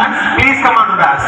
dance. Please come on to dance.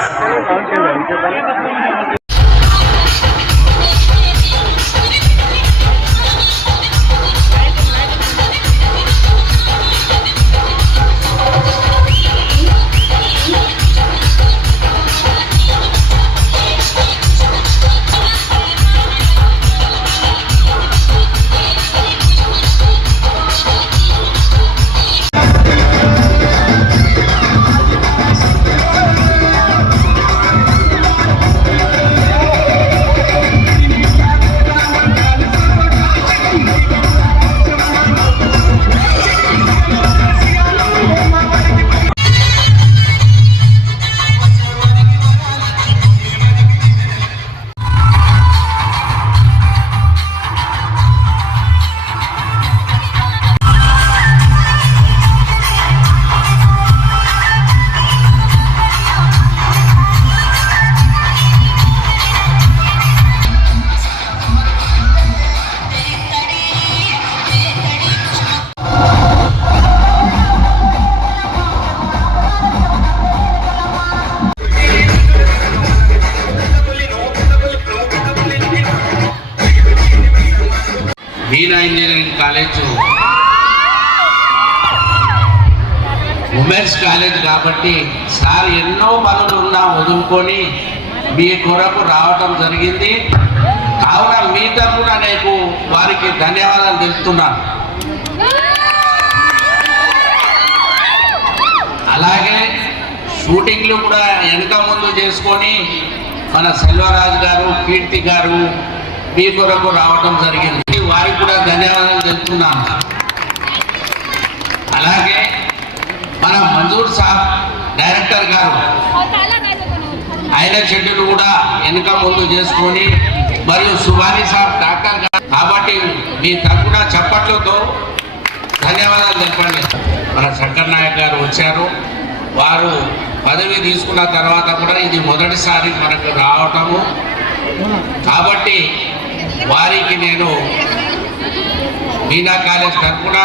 Women's college కాబట్టి sir ఎన్నో పనులు ఉన్నా వదులుకొని మీ కొరకు రావటం జరిగింది. కావున మీ తరఫున నేను వారికి ధన్యవాదాలు తెలుపుతున్నాను. అలాగే షూటింగ్లు కూడా వెనక ముందు చేసుకొని మన సెల్వరాజు గారు కీర్తి గారు మీ కొరకు రావటం జరిగింది. వారికి కూడా ధన్యవాదాలు తెలుపుతున్నాను. అలాగే మన మంజూర్ సాబ్ డైరెక్టర్ గారు ఆయన షెడ్యూల్ కూడా వెనుక ముందు చేసుకొని మరియు సుభాని సాబ్ డాక్టర్ గారు కాబట్టి మీ తరఫున చప్పట్లతో ధన్యవాదాలు తెలపండి. మన శంకర్ నాయక్ గారు వచ్చారు. వారు పదవి తీసుకున్న తర్వాత కూడా ఇది మొదటిసారి మనకు రావటము. కాబట్టి వారికి నేను మీనా కాలేజ్ తరఫున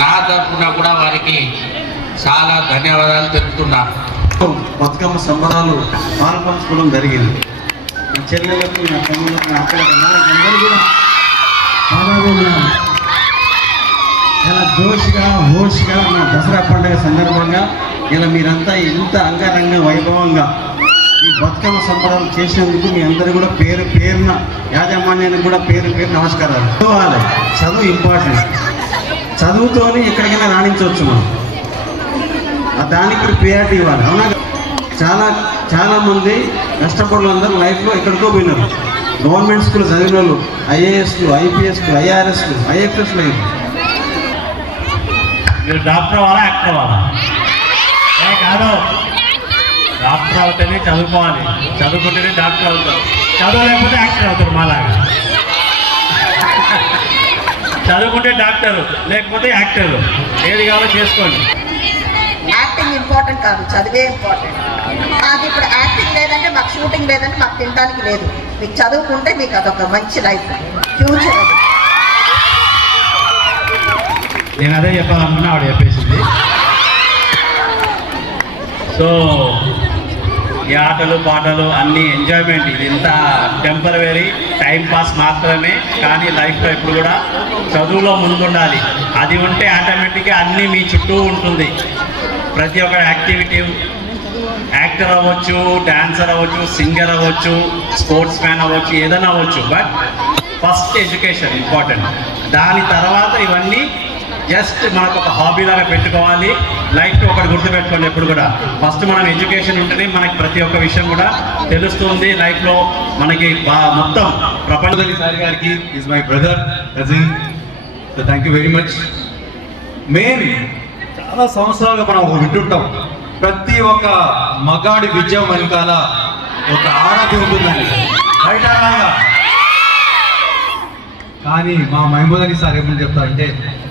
నా తరఫున కూడా వారికి చాలా ధన్యవాదాలు తెలుపుతున్నాను బతుకమ్మ సంబరాలు పాల్పంచుకోవడం జరిగింది. నా చెల్లెలకు నా తమ్ముళ్ళకు నా అక్కలకు చాలా జోష్గా హోష్గా నా దసరా పండుగ సందర్భంగా ఇలా మీరంతా ఇంత అంగరంగ వైభవంగా ఈ బతుకమ్మ సంబరాలు చేసినందుకు మీ అందరూ కూడా పేరు పేరున యాజమాన్యానికి కూడా పేరు పేరు నమస్కారాలు. చదవాలి. చదువు ఇంపార్టెంట్. చదువుతోని ఎక్కడికైనా రాణించవచ్చు మనం. దానికి ప్రియారిటీ ఇవ్వాలి. అవునా చాలా చాలామంది కష్టపడులందరూ లైఫ్లో ఎక్కడికో పోయినారు. గవర్నమెంట్ స్కూల్ చదివిన వాళ్ళు ఐఏఎస్లు ఐపీఎస్లు ఐఆర్ఎస్లు ఐఎఫ్ఎస్లు అయ్యారు మీరు డాక్టర్ అవ్వాలా యాక్టర్ అవ్వాలా? ఏ కాదు. డాక్టర్ అవుతేనే చదువుకోవాలి. చదువుకుంటేనే డాక్టర్ అవుతారు. చదువు లేకపోతే యాక్టర్ అవుతారు మాలాగా. చదువుకుంటే డాక్టర్ లేకపోతే యాక్టర్ ఏది కావాలో చేసుకోండి. యాక్టింగ్ ఇంపార్టెంట్ కాదు చదివే ఇంపార్టెంట్. అది ఇప్పుడు యాక్టింగ్ లేదంటే మాకు షూటింగ్ లేదంటే మాకు తినడానికి లేదు. మీకు చదువుకుంటే మీకు అదొక మంచి లైఫ్ ఫ్యూచర్ అది. నేను అదే చెప్పాలనుకున్నా ఆవిడ చెప్పేసింది. సో ఈ ఆటలు పాటలు అన్ని ఎంజాయ్మెంట్ ఇది ఇంత టెంపరవరీ టైం పాస్ మాత్రమే కానీ లైఫ్లో ఇప్పుడు కూడా చదువులో ముందుండాలి. అది ఉంటే ఆటోమేటిక్గా అన్నీ మీ చుట్టూ ఉంటుంది. ప్రతి ఒక్క యాక్టివిటీ యాక్టర్ అవ్వచ్చు డాన్సర్ అవ్వచ్చు సింగర్ అవ్వచ్చు స్పోర్ట్స్ మ్యాన్ అవ్వచ్చు ఏదైనా అవ్వచ్చు. బట్ ఫస్ట్ ఎడ్యుకేషన్ ఇంపార్టెంట్ దాని తర్వాత ఇవన్నీ జస్ట్ మనకు ఒక హాబీ లాగా పెట్టుకోవాలి. లైఫ్ ఒకటి గుర్తుపెట్టుకోండి ఎప్పుడు కూడా. ఫస్ట్ మనం ఎడ్యుకేషన్ ఉంటేనే మనకి ప్రతి ఒక్క విషయం కూడా తెలుస్తుంది. లైఫ్లో మనకి మొత్తం ప్రపంచ సార్ గారికి is my brother cousin so thank you very much మేము చాలా సంవత్సరాలుగా మనం ఒక వింటుంటాం. ప్రతి ఒక్క మగాడి విజయం వెనకాల ఒక ఆడది ఉంటుందండి. బయట కానీ మా మహమూద్ సార్ ఏమని చెప్తారంటే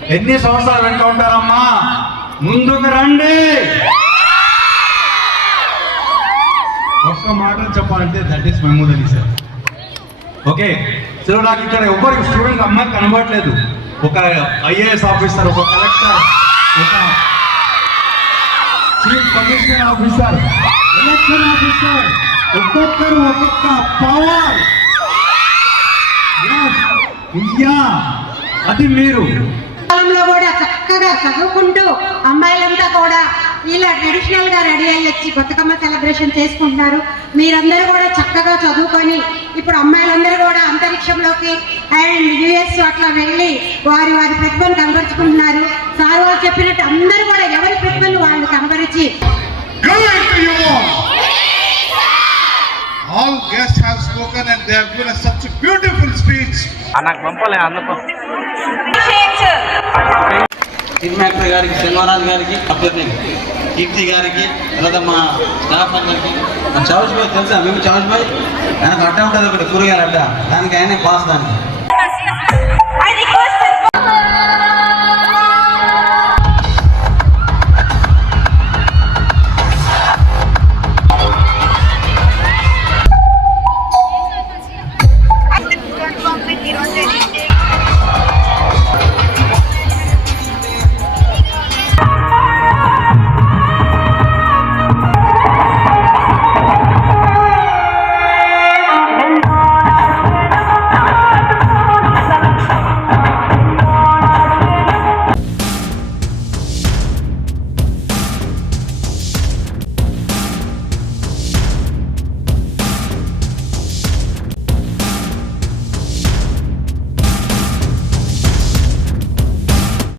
ఎన్ని సంవత్సరాలు వెంట ఉంటారమ్మా? ముందుకు రండి. ఒక్క మాట చెప్పాలంటే that is Mahmood Ali sir. Okay? So నాకు ఇక్కడ ఎవరికి స్టూడెంట్ అమ్మాయి కనబడట్లేదు. ఒక ఐఏఎస్ ఆఫీసర్ ఒక కలెక్టర్ ఒక chief commissioner officer election officer ఒక్కొక్కరు ఒక్కొక్క పవర్ ఇయ్యా అది మీరు. కాలంలో కూడా చక్కగా చదువుకుంటూ అమ్మాయిలంతా కూడా ఇలా ట్రెడిషనల్గా రెడీ అయ్యి వచ్చి బతుకమ్మ సెలబ్రేషన్ చేసుకుంటున్నారు. మీరందరూ కూడా చక్కగా చదువుకొని ఇప్పుడు అమ్మాయిలందరూ కూడా అంతరిక్షంలోకి అండ్ యుఎస్ అట్లా వెళ్ళి వారి వారి ప్రతిభను కనబరుచుకుంటున్నారు. సార్ వాళ్ళు చెప్పినట్టు అందరూ కూడా ఎవరి ప్రతిభను వాళ్ళు కనబరిచి All guests have spoken and they have given us such a beautiful speech. నాకు పంపలే అందుకో. ఫిల్మ్ గారికి శనివారాజు గారికి అభ్యర్థి కీర్తి గారికి లేదా మా స్టాఫ్ అందరికి. మా చౌష్ భాయ్ తెలుసా మేము చౌష్ భాయ్ ఆయనకు అడ్డ ఉంటుంది ఒకటి కూరగాయలు అడ్డ. దానికి ఆయనే పాస్ దానికి.